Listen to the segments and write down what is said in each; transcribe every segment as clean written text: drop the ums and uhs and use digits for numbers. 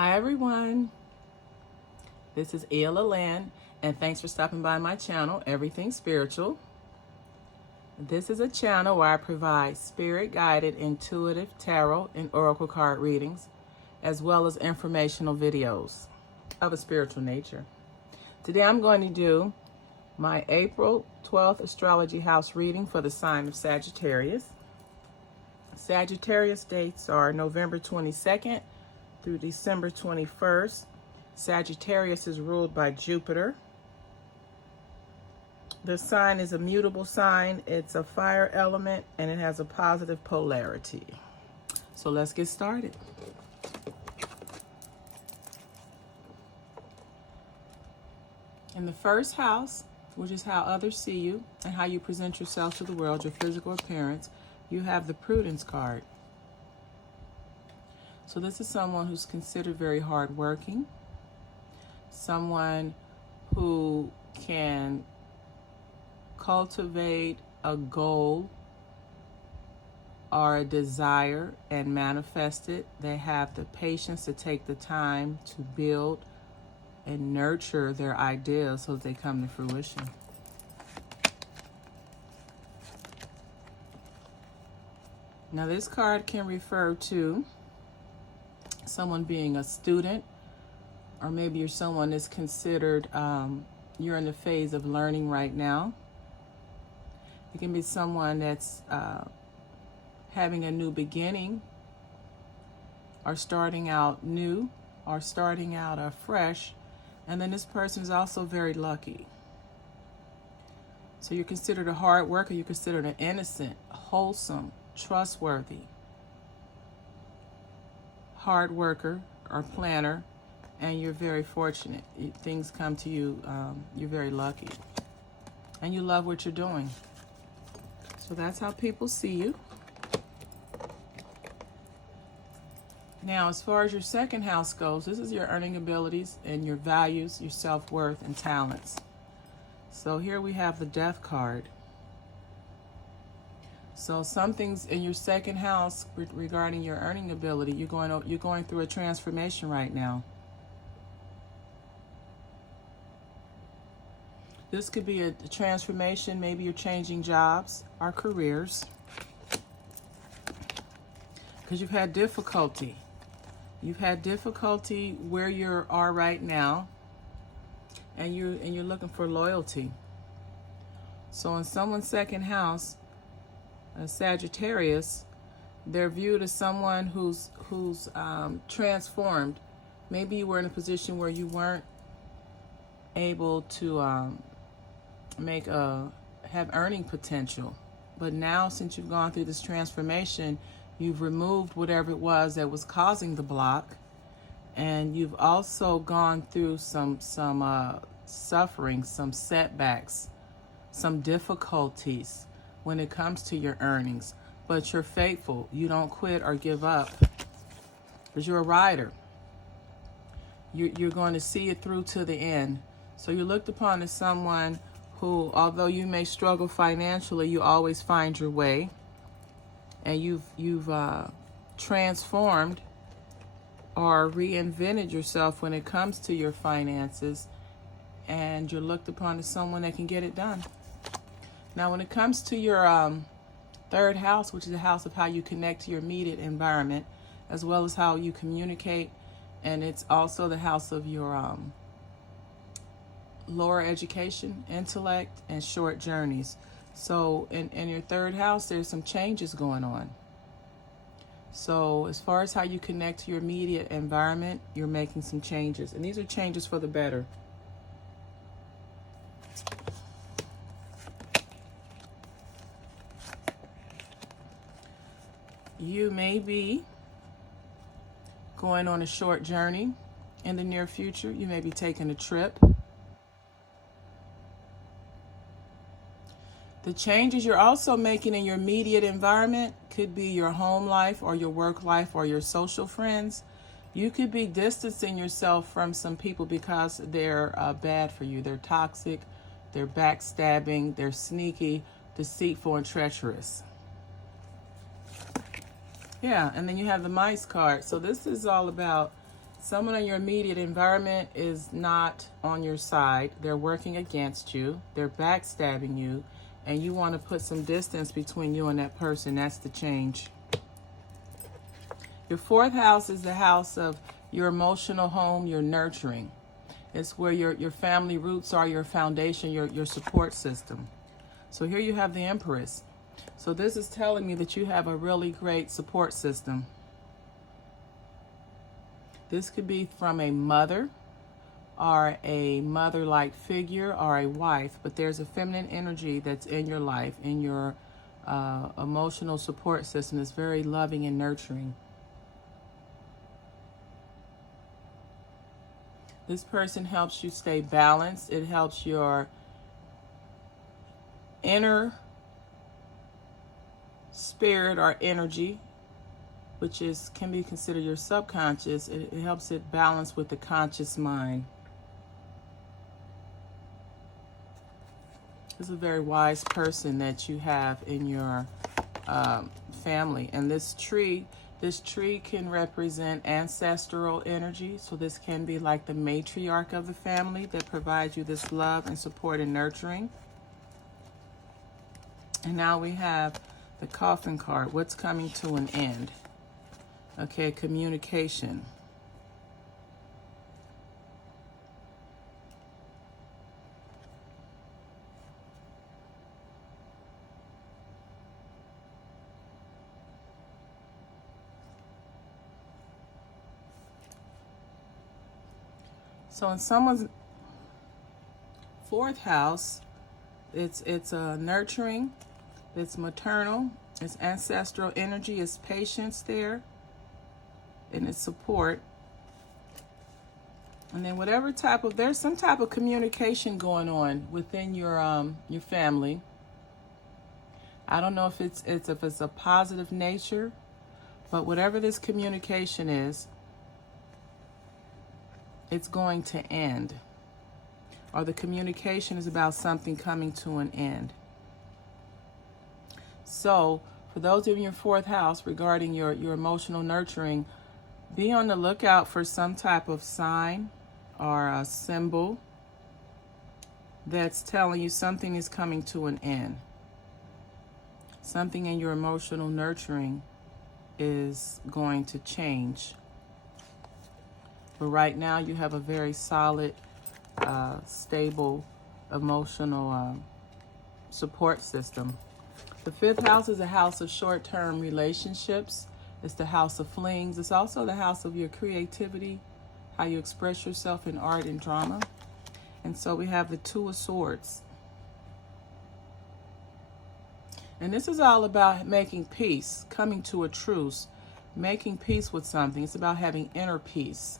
Hi everyone, this is Eleventh, and thanks for stopping by my channel, Everything Spiritual. This is a channel where I provide spirit-guided, intuitive tarot and oracle card readings, as well as informational videos of a spiritual nature. Today I'm going to do my April 12th astrology house reading for the sign of Sagittarius. Sagittarius dates are November 22nd through December 21st. Sagittarius is ruled by Jupiter. The sign is a mutable sign. It's a fire element and it has a positive polarity. So let's get started. In the first house, which is how others see you and how you present yourself to the world, your physical appearance, you have the Prudence card. So this is someone who's considered very hardworking, someone who can cultivate a goal or a desire and manifest it. They have the patience to take the time to build and nurture their ideas so that they come to fruition. Now this card can refer to someone being a student, or maybe you're someone that's considered, you're in the phase of learning right now. It can be someone that's having a new beginning, or starting out new, or starting out fresh. And then this person is also very lucky. So you're considered a hard worker, you're considered an innocent, wholesome, trustworthy, hard worker or planner, and you're very fortunate. Things come to you, you're very lucky, and you love what you're doing. So that's how people see you. Now, as far as your second house goes, this is your earning abilities and your values, your self-worth and talents. So here we have the Death card. So something's in your second house regarding your earning ability. You're going through a transformation right now. This could be a transformation. Maybe you're changing jobs or careers because you've had difficulty. You've had difficulty where you are right now, and you're looking for loyalty. So in someone's second house, a Sagittarius, they're viewed as someone who's transformed. Maybe you were in a position where you weren't able to have earning potential, but now since you've gone through this transformation, you've removed whatever it was that was causing the block, and you've also gone through some suffering, some setbacks, some difficulties when it comes to your earnings, but you're faithful. You don't quit or give up because you're a rider. You're going to see it through to the end. So you're looked upon as someone who, although you may struggle financially, you always find your way, and you've transformed or reinvented yourself when it comes to your finances, and you're looked upon as someone that can get it done. Now, when it comes to your third house, which is the house of how you connect to your immediate environment, as well as how you communicate, and it's also the house of your lower education, intellect, and short journeys. So in your third house, there's some changes going on. So as far as how you connect to your immediate environment, you're making some changes, and these are changes for the better. You may be going on a short journey in the near future. You may be taking a trip. The changes you're also making in your immediate environment could be your home life or your work life or your social friends. You could be distancing yourself from some people because they're bad for you. They're toxic, they're backstabbing, they're sneaky, deceitful, and treacherous. Yeah, and then you have the Mice card. So this is all about Someone in your immediate environment is not on your side. They're working against you. They're backstabbing you. And you want to put some distance between you and that person. That's the change. Your fourth house is the house of your emotional home, your nurturing. It's where your family roots are, your foundation, your support system. So here you have the Empress. So this is telling me that you have a really great support system. This could be from a mother or a mother-like figure or a wife, but there's a feminine energy that's in your life, in your emotional support system that's very loving and nurturing. This person helps you stay balanced. It helps your inner spirit or energy, which can be considered your subconscious. It helps it balance with the conscious mind. This is a very wise person that you have in your family. And this tree can represent ancestral energy. So this can be like the matriarch of the family that provides you this love and support and nurturing. And now we have the Coffin card. What's coming to an end? Okay, communication. So in someone's fourth house, it's nurturing, it's maternal, it's ancestral energy, it's patience there, and it's support. And then there's some type of communication going on within your family. I don't know if it's a positive nature, but whatever this communication is, it's going to end. Or the communication is about something coming to an end. So, for those of you in your fourth house, regarding your emotional nurturing, be on the lookout for some type of sign or a symbol that's telling you something is coming to an end. Something in your emotional nurturing is going to change. But right now you have a very solid, stable, emotional support system. The fifth house is a house of short-term relationships. It's the house of flings. It's also the house of your creativity, how you express yourself in art and drama. And so we have the Two of Swords. And this is all about making peace, coming to a truce, making peace with something. It's about having inner peace.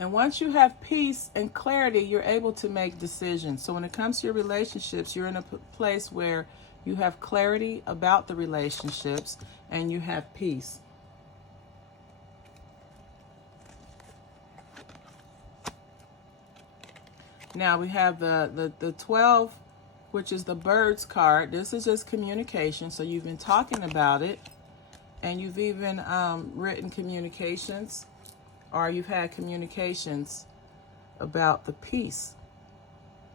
And once you have peace and clarity, you're able to make decisions. So when it comes to your relationships, you're in a place where you have clarity about the relationships and you have peace. Now we have the 12, which is the Birds card. This is just communication. So you've been talking about it, and you've even written communications, or you've had communications about the peace.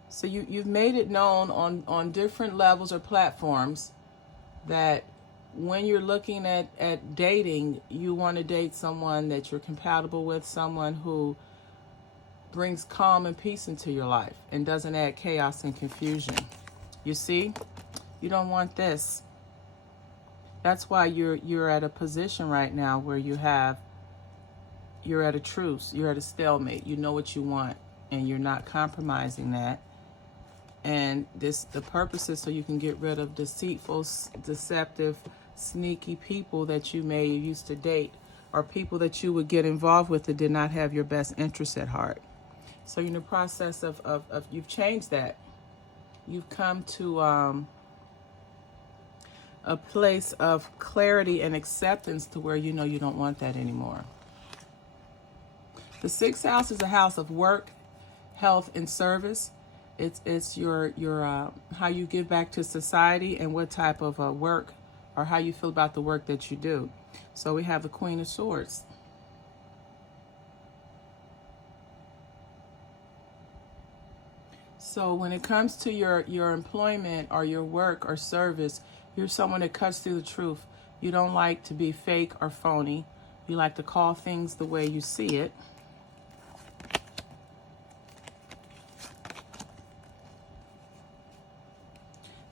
So you've made it known on different levels or platforms that when you're looking at dating, you want to date someone that you're compatible with, someone who brings calm and peace into your life and doesn't add chaos and confusion. You see, you don't want this. That's why you're at a position right now where you're at a truce, you're at a stalemate. You know what you want and you're not compromising that. And the purpose is so you can get rid of deceitful, deceptive, sneaky people that you may used to date, or people that you would get involved with that did not have your best interests at heart. So you're in the process of you've changed that. You've come to a place of clarity and acceptance to where you know you don't want that anymore. The sixth house is a house of work, health, and service. It's your how you give back to society and what type of work or how you feel about the work that you do. So we have the Queen of Swords. So when it comes to your employment or your work or service, you're someone that cuts through the truth. You don't like to be fake or phony. You like to call things the way you see it.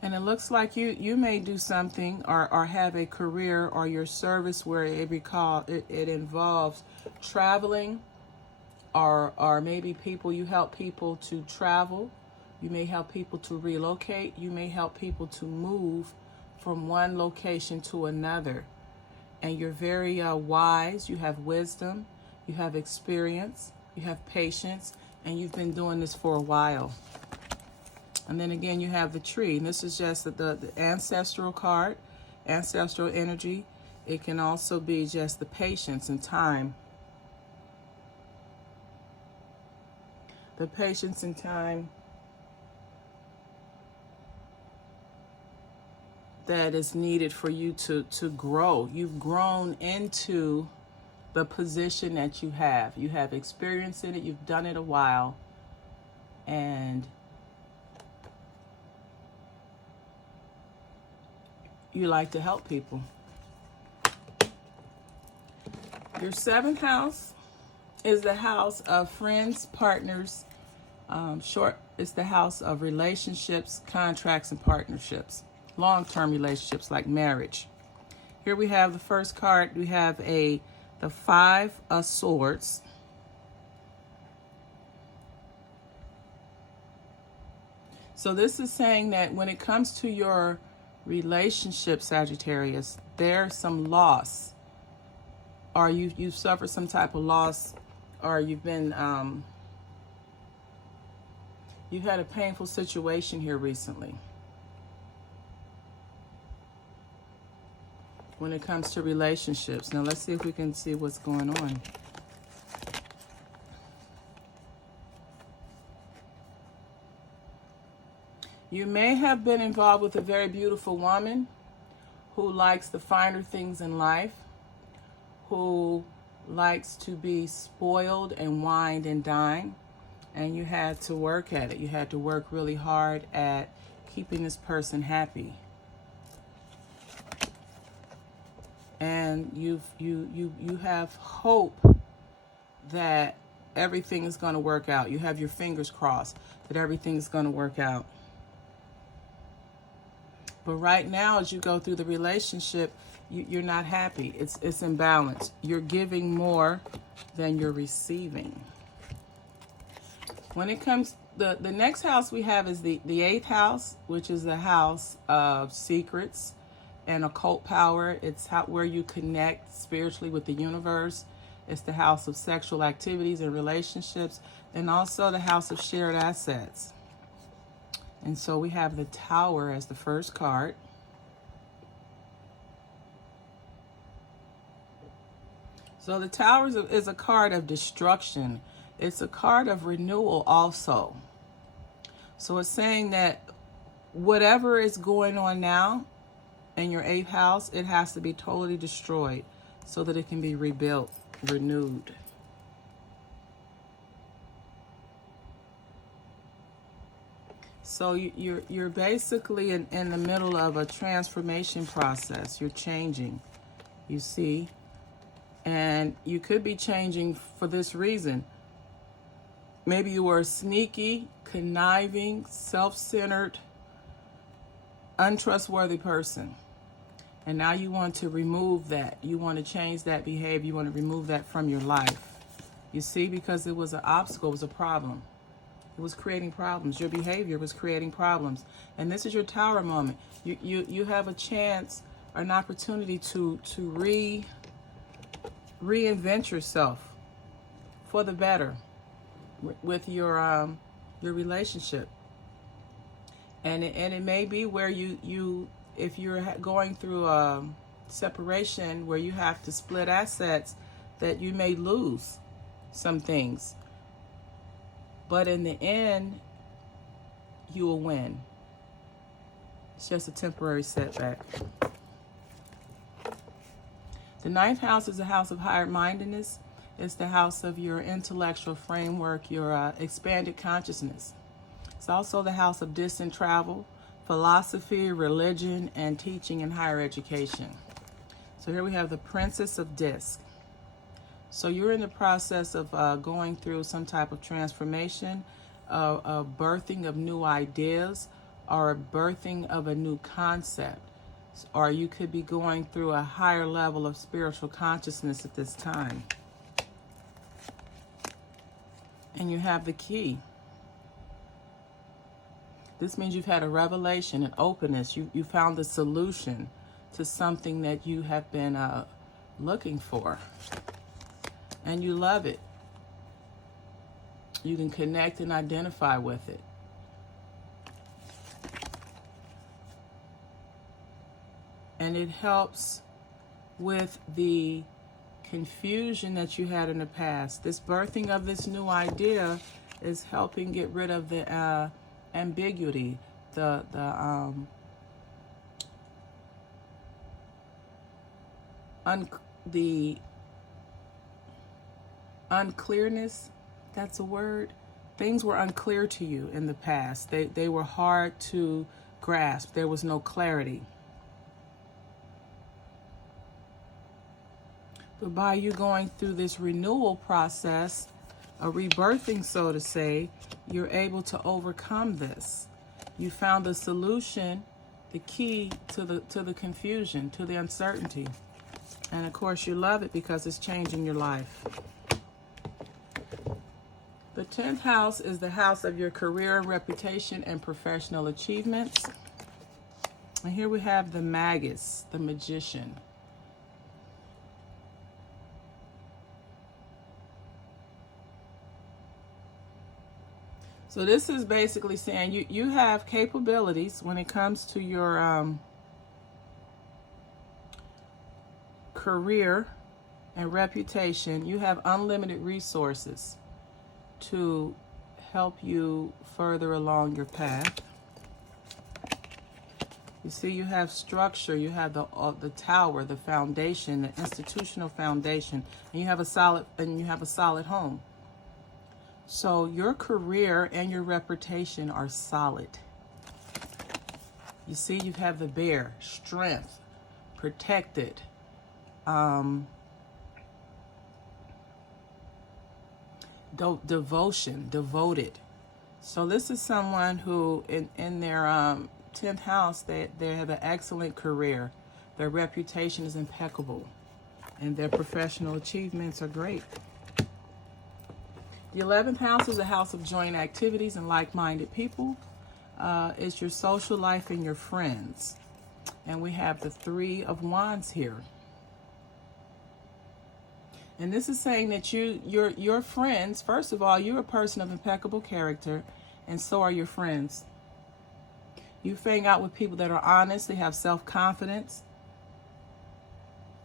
And it looks like you may do something or have a career or your service where it involves traveling, or maybe you help people to travel. You may help people to relocate. You may help people to move from one location to another. And you're very wise. You have wisdom. You have experience. You have patience. And you've been doing this for a while. And then again, you have the tree. And this is just the ancestral card, ancestral energy. It can also be just the patience and time. The patience and time that is needed for you to grow. You've grown into the position that you have. You have experience in it. You've done it a while. And you like to help people. Your 7th house is the house of friends, partners. It's the house of relationships, contracts, and partnerships. Long-term relationships like marriage. Here we have the first card. We have the 5 of Swords. So this is saying that when it comes to your relationship, Sagittarius, there's some loss, or you've suffered some type of loss, or you've had a painful situation here recently when it comes to relationships. Now let's see if we can see what's going on. You may have been involved with a very beautiful woman who likes the finer things in life, who likes to be spoiled and wined and dined, and you had to work at it. You had to work really hard at keeping this person happy. And you have hope that everything is going to work out. You have your fingers crossed that everything is going to work out. But right now, as you go through the relationship, you're not happy. It's imbalanced. You're giving more than you're receiving. When it comes, the next house we have is the 8th house, which is the house of secrets and occult power. It's where you connect spiritually with the universe. It's the house of sexual activities and relationships, and also the house of shared assets. And so we have the Tower as the first card. So the Tower is a card of destruction. It's a card of renewal also. So it's saying that whatever is going on now in your 8th house, it has to be totally destroyed so that it can be rebuilt, renewed. So you're basically in the middle of a transformation process. You're changing, you see. And you could be changing for this reason. Maybe you were a sneaky, conniving, self-centered, untrustworthy person. And now you want to remove that. You want to change that behavior. You want to remove that from your life. You see, because it was an obstacle, it was a problem. It was creating problems. Your behavior was creating problems. And this is your Tower moment. You have a chance or an opportunity to reinvent yourself for the better with your relationship. And it may be where you if you're going through a separation where you have to split assets, that you may lose some things. But in the end, you will win. It's just a temporary setback. The ninth house is the house of higher mindedness. It's the house of your intellectual framework, your expanded consciousness. It's also the house of distant travel, philosophy, religion, and teaching and higher education. So here we have the Princess of Disc. So you're in the process of going through some type of transformation, a birthing of new ideas, or a birthing of a new concept. Or you could be going through a higher level of spiritual consciousness at this time. And you have the Key. This means you've had a revelation, an openness. You found the solution to something that you have been looking for. And you love it. You can connect and identify with it. And it helps with the confusion that you had in the past. This birthing of this new idea is helping get rid of the ambiguity, the unclearness. That's a word. Things were unclear to you in the past. They were hard to grasp. There was no clarity. But by you going through this renewal process, a rebirthing, so to say, you're able to overcome this. You found the solution, the key to the confusion, to the uncertainty. And of course you love it because it's changing your life. The 10th house is the house of your career, reputation, and professional achievements. And here we have the Magus, the magician. So this is basically saying you have capabilities when it comes to your career and reputation. You have unlimited resources to help you further along your path. You see, you have structure. You have the tower, the foundation, the institutional foundation, and you have a solid home. So your career and your reputation are solid. You see, you have the Bear, strength, protected, devotion, devoted. So this is someone who in their 10th house, they have an excellent career. Their reputation is impeccable, and their professional achievements are great. The 11th house is a house of joint activities and like-minded people. It's your social life and your friends. And we have the 3 of Wands here. And this is saying that your friends, first of all, you're a person of impeccable character, and so are your friends. You hang out with people that are honest, they have self-confidence,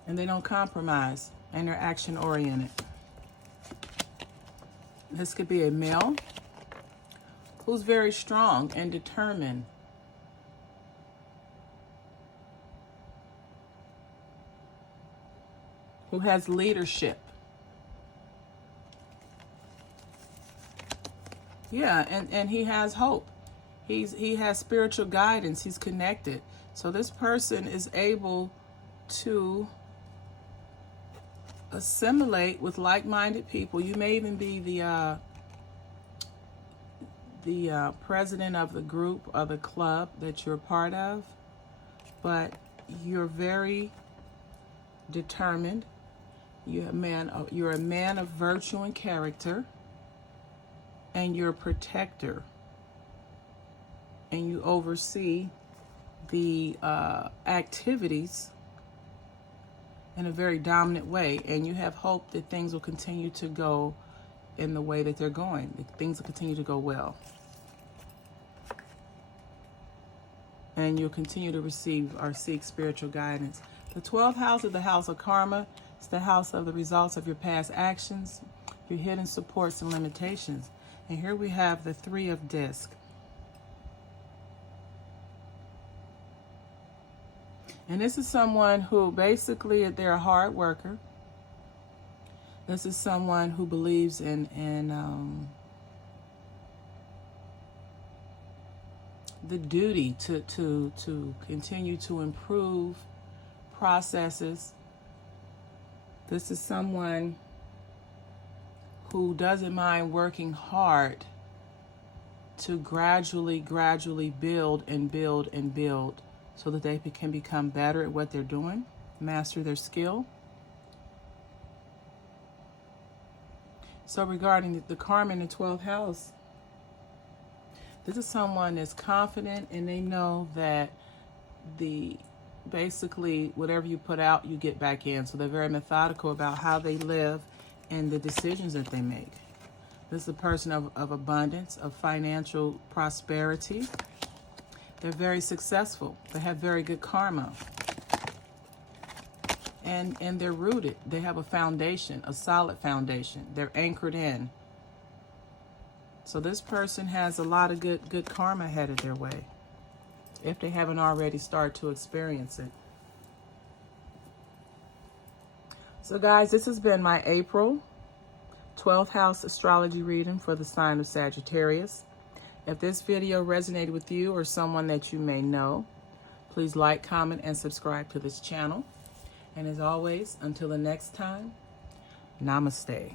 and they don't compromise, and they're action-oriented. This could be a male who's very strong and determined. Who has leadership. Yeah, and he has hope. He has spiritual guidance. He's connected. So this person is able to assimilate with like-minded people. You may even be the president of the group or the club that you're a part of, but you're very determined. You're a man of virtue and character, and you're a protector, and you oversee the activities in a very dominant way, and you have hope that things will continue to go in the way that they're going. That things will continue to go well. And you'll continue to receive or seek spiritual guidance. The 12th house is the house of karma. It's the house of the results of your past actions, your hidden supports and limitations. And here we have the 3 of disc. And this is someone who basically, they're a hard worker. This is someone who believes in the duty to continue to improve processes. This is someone who doesn't mind working hard to gradually build and build and build so that they can become better at what they're doing, master their skill. So regarding the karma in the 12th house, this is someone that's confident and they know that basically whatever you put out, you get back in. So they're very methodical about how they live and the decisions that they make. This is a person of abundance, of financial prosperity. They're very successful. They have very good karma. And they're rooted. They have a foundation, a solid foundation. They're anchored in. So this person has a lot of good karma headed their way, if they haven't already started to experience it. So guys, this has been my April 12th house astrology reading for the sign of Sagittarius. If this video resonated with you or someone that you may know, please like, comment, and subscribe to this channel. And as always, until the next time, namaste.